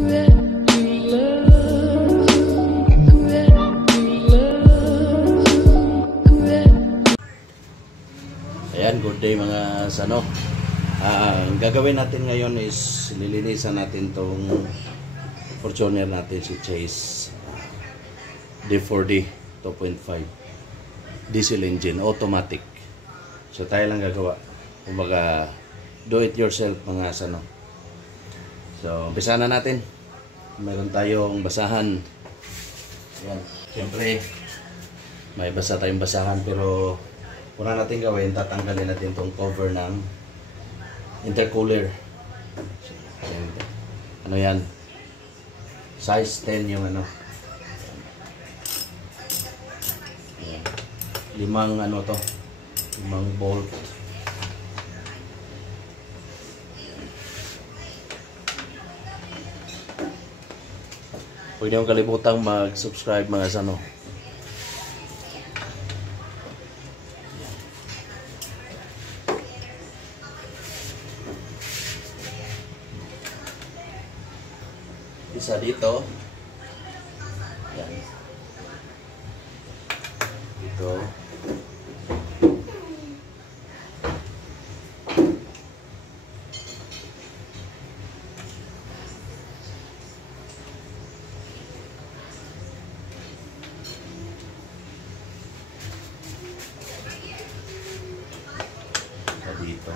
Ayan, good day mga sano. Ang gagawin natin ngayon is lilinisan natin tong Fortuner natin, si Chase D4D 2.5 diesel engine, automatic. So tayo lang gagawa. Kumbaga, do it yourself mga sano. So, umpisa na natin. Meron tayong basahan. Ayan. Siyempre, may basa tayong basahan, pero una natin gawin, tatanggalin natin tong cover ng intercooler. Ano yan? Size 10 yung ano. Ayan. Limang ano to? Limang bolt. Huwag niyong kalimutang mag-subscribe mga sano. Isa dito. Yan. Dito. Dito.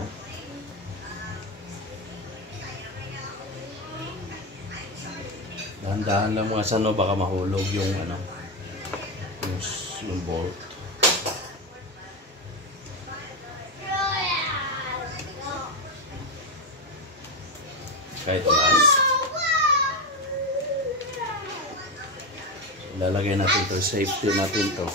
Dahan-dahan lang mga sano, baka mahulog yung ano, yung bolt. Kahit tumaas. Lalagay natin to, safety natin to.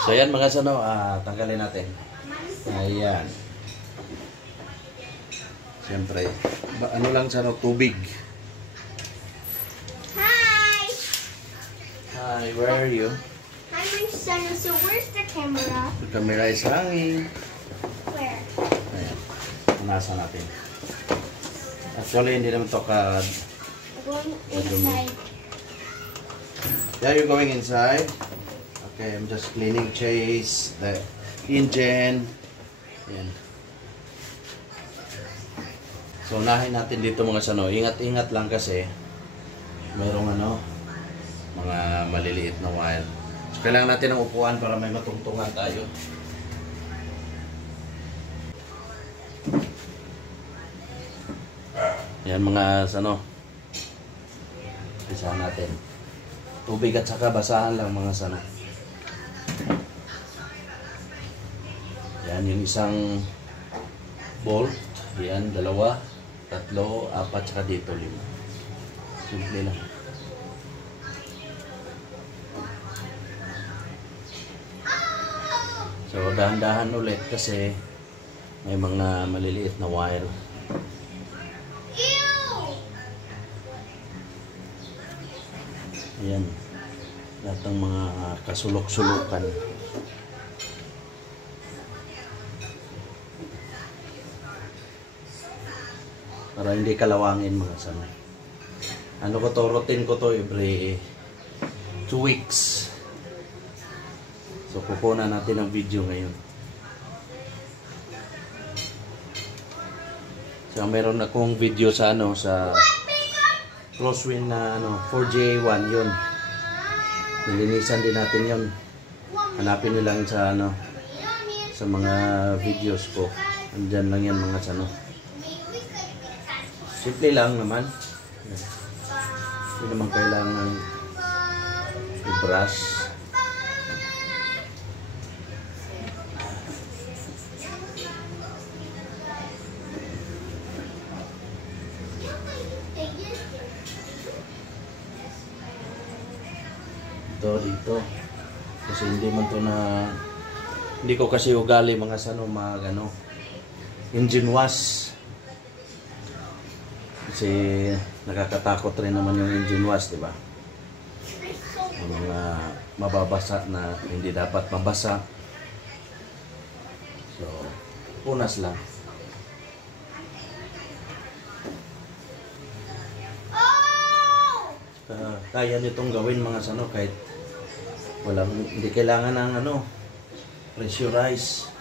So ayan mga sano, tanggalin natin. Ayan. Siyempre, ano lang sano, tubig. Hi! Hi, where are you? Hi, my son. So where's the camera? The camera is hanging. Where? Ayan. Punasan natin. Actually, hindi naman to ka... Going inside. Yeah, you're going inside. Okay, I'm just cleaning Chase, the engine. Ayan. So, unahin natin dito mga sano. Ingat-ingat lang kasi mayroong ano, mga maliliit na wire. So, kailangan natin ng upuan para may matungtungan tayo. Ayan mga sano. Isahan natin. Tubig at saka basahan lang mga sano. Yan yung isang bolt. Yan, dalawa, tatlo, apat, saka dito 5. Simple lang. So, dahan-dahan ulit kasi may mga maliliit na wire. Ayan. Lahat ng mga kasulok-sulukan. Para hindi kalawangin mga sano. Ano ko to, routine ko to every 2 weeks. So kukunan natin ang video ngayon. So meron akong video sa ano, sa crosswind na ano, 4J1 yun. Nilinisan din natin yun. Hanapin nyo lang sa ano, sa mga videos ko. Andyan lang yan mga sano. Simple lang naman. Hindi naman kailangan i-brush. Dito. Kasi hindi man to na... Hindi ko kasi ugali mga sano, mga ano, engine wash. Kasi nakakatakot rin naman yung engine wash, di ba? Yung mga mababasa na hindi dapat mabasa. So, punas lang. Kaya nitong gawin mga sano kahit hindi kailangan ng pressurize.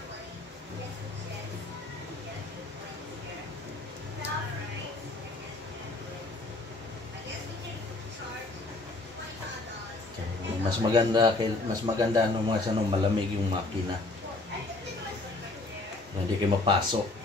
Mas maganda mga sano malamig yung makina. Hindi kayo mapasok.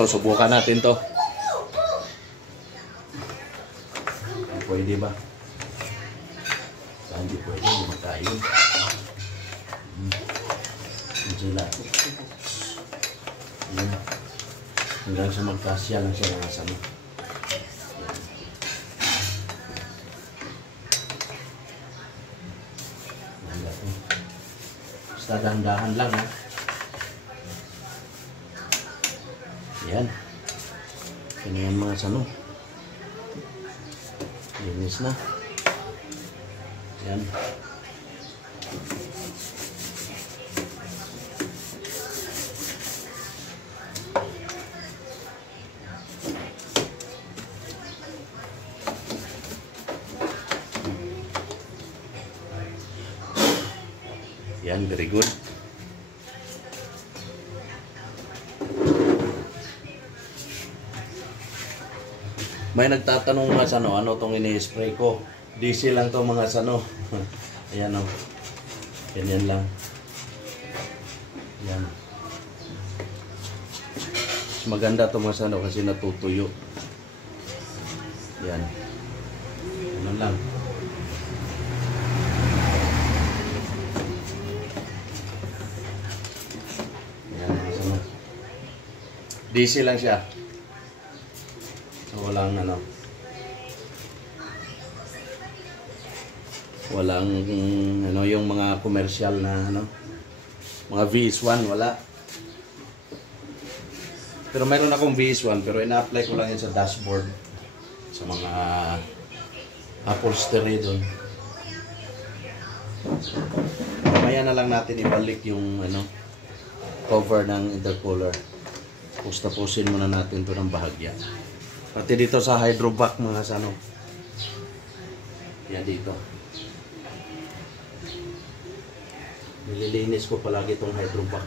Ito, subukan natin to. Pwede ba? Hindi pwede, hindi makain. Jila. Hanggang sa magkasya lang siya ng asama. Basta dahan-dahan lang ha. Yan. Ganyan mga sano. Linis na. Yan. Yan, very good. May nagtatanong mga sano, ano tong ini-spray ko? DC lang to mga sano. Ayan o. Ganyan lang. Ayan. Mas maganda to mga sano kasi natutuyo. Ayan. Ano lang. Ayan mga sano. DC lang siya. Walang yung mga commercial na mga VS1 wala. Pero mayroon akong VS1 pero ina-apply ko lang yan sa dashboard sa mga upholstery doon. Mamaya na lang natin ibalik yung cover ng intercooler. Tapusin muna natin to ng bahagya. Pati dito sa hydrovac mga sano. Yan dito. Nililinis ko palagi itong hydrovac.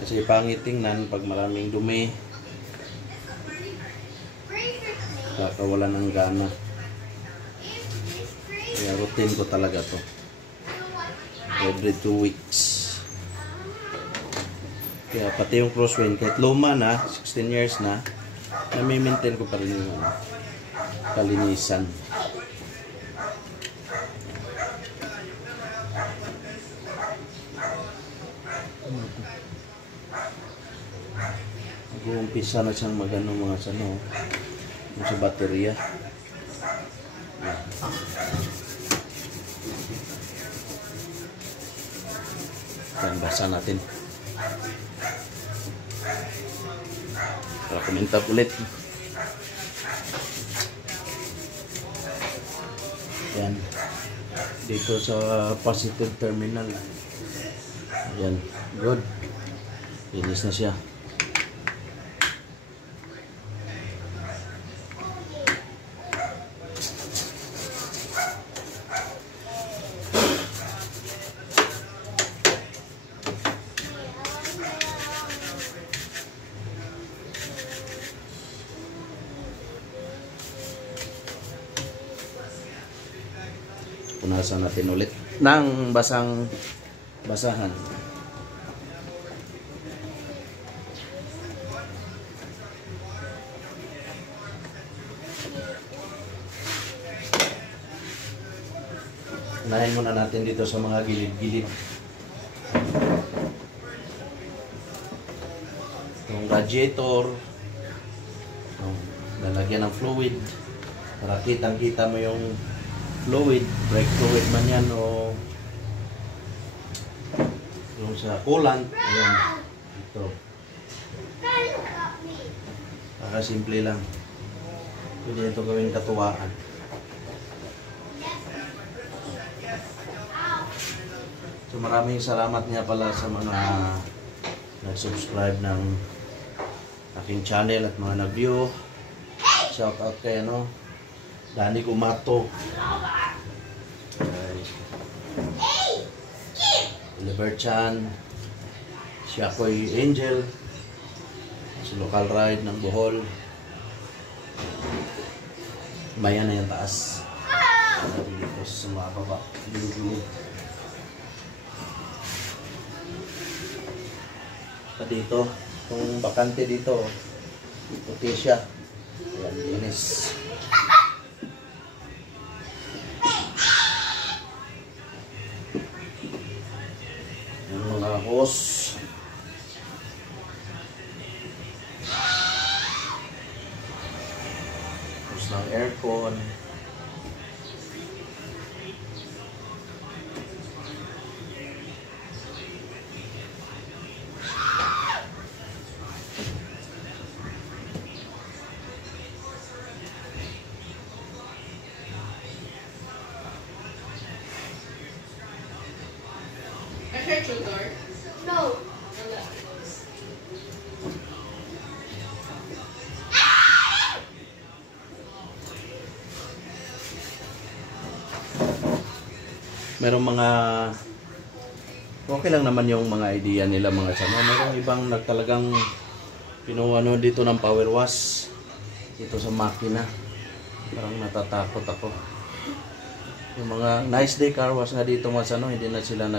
Kasi pangit tingnan pag maraming dumi. Kakawalan ng gana. Kaya routine ko talaga to. Every 2 weeks. Kaya pati yung crosswind, kahit luma na, 16 years na, nami-maintain ko pa rin yung kalinisan. Nag-uumpisa na siyang magano mga sano yung sa baterya. Yan, basa natin para kumintab ulit. Yan. Dito sa positive terminal. Yan. Good. Linis na siya. Punasan natin ulit ng basahan. Unahin muna natin dito sa mga gilid-gilid. Yung radiator, lalagyan ng fluid para kitang-kita mo yung fluid, brake fluid man yan o yung sa coolant. Ayan, ito. Simple lang. Pwede ito gawing katuwaan. So maraming salamat nga pala sa mga nag-subscribe ng aking channel at mga nag-view. Shout out kay Danny Gumato, Oliver Chan, Siakoy Angel, si Local Ride ng Bohol. Bayan na yung taas. Dito sa mga baba. Dito, kung bakante dito, puti siya. Ayan, linis. Yung mga hose. Hose ng aircon. I heard your door. No. Merong mga okay lang naman yung mga idea nila mga chama. Merong ibang talagang pinuano dito ng power wash dito sa makina. Parang natatakot ako. Yung mga nice day car wash nga dito mas hindi na sila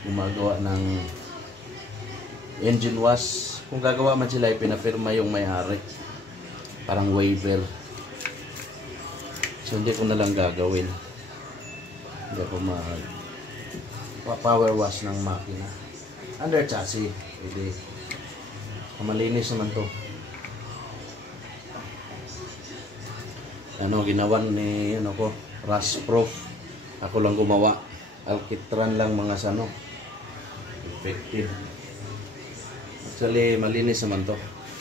gumagawa ng engine wash. Kung gagawa man sila, pinapirma yung may-ari. Parang waiver. So hindi ko na lang gagawin. Hindi ako power wash ng makina. Under chassis. Pwede. Malinis naman to. Ginawan ni rust proof. Ako lang gumawa. Alkitran lang mga effective. Actually, malinis naman to.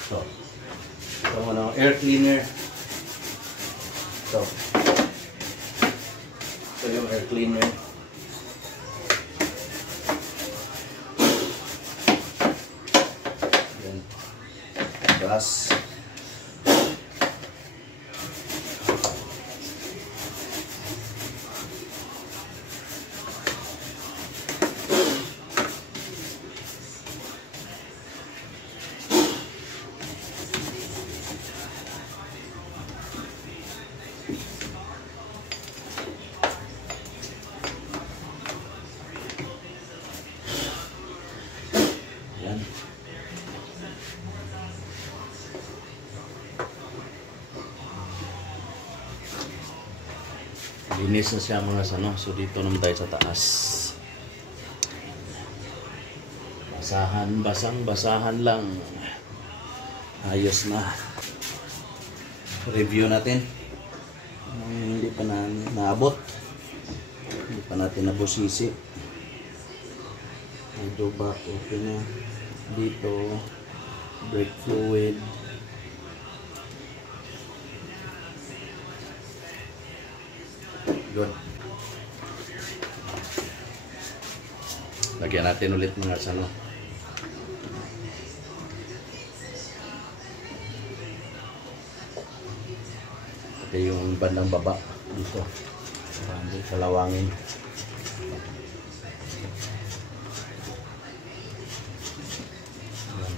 So, ito air cleaner. Ito yung air cleaner. Yan. Gas. Linis na siya mga so dito naman tayo sa taas. Basahan lang. Ayos na. Review natin. Hindi pa naabot. Hindi pa natin nabusisi. Ito back okay na. Dito brake fluid. Good. Lagyan natin ulit mga sano. Ito yung bandang baba dito. Hindi kalawangin. Ayan.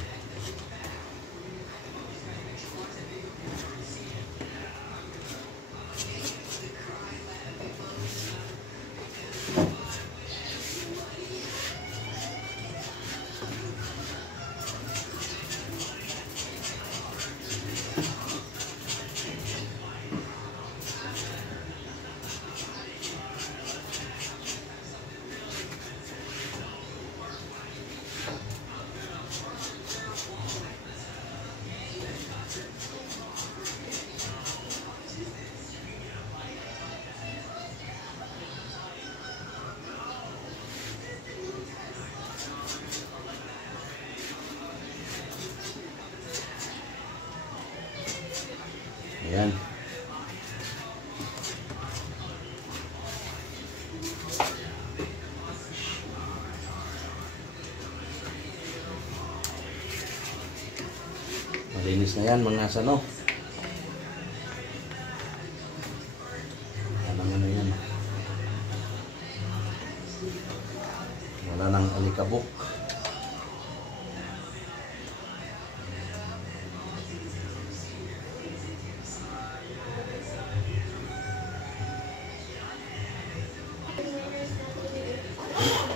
Ayan. Malinis na yan mga sano. Anong ano yan? Wala nang alikabok.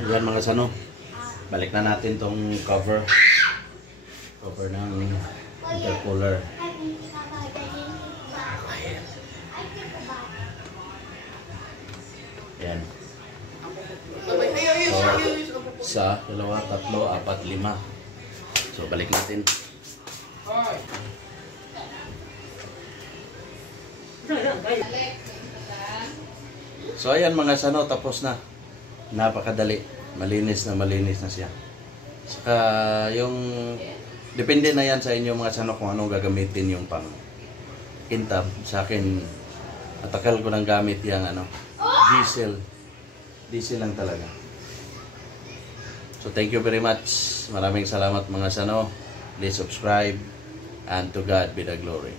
Yan mga sano. Balik na natin tong cover. Cover ng intercooler. Yan. So, isa, dalawa, tatlo, apat, lima. So, balik natin. So, ayan mga sano, tapos na. Napakadali. Malinis na siya. Saka, yung depende na yan sa inyo mga sano kung anong gagamitin yung pang kintab. Sa akin, atakal ko ng gamit yung ano, diesel. Diesel lang talaga. So thank you very much. Maraming salamat mga sano. Please subscribe and to God be the glory.